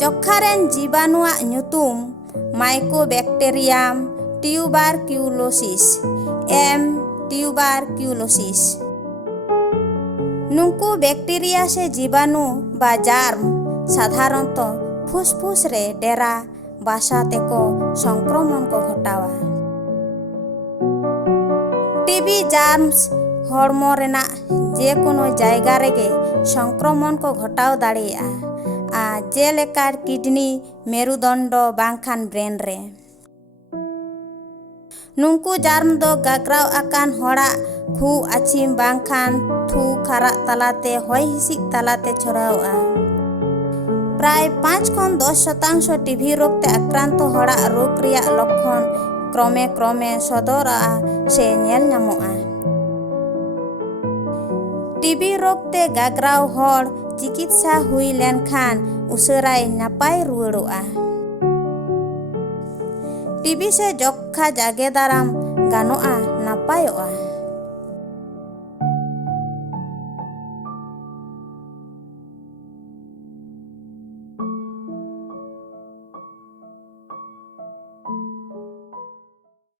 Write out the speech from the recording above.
যক্ষারেন জীবাণুয়াগ nyutum mycobacterium tuberculosis M. tuberculosis। नुंकु bacteria से जीवाणु बा जार्म साधारणत फुसफुस रे डेरा बासा तेको संक्रमण को घटावा। टीबी जार्म्स हड़मो रेना जे कोनो जायगा रेगे संक्रमण को घटाव दाड़ेया आ जेलेकार किडनी मेरुदंड बांखान ब्रेन रे। नुंकु जार्म दो गाग्राव आकान हड़ा खु आचिम बांखान थु खारा तालाते होय हिसिक तालाते छड़ावा। प्राय 5-10% टीबी रोग ते आक्रांत हड़ा रोग रिया लक्षण क्रमे क्रमे सदरा से नेल नामोआ। टीबी रोग ते गाग्राव हड़ चिकित्सा हुई लेनखान उसराय नापाय रुवाड़ोआ। टीबी से जख्खा जागे दाराम गानोआ नापायोआ।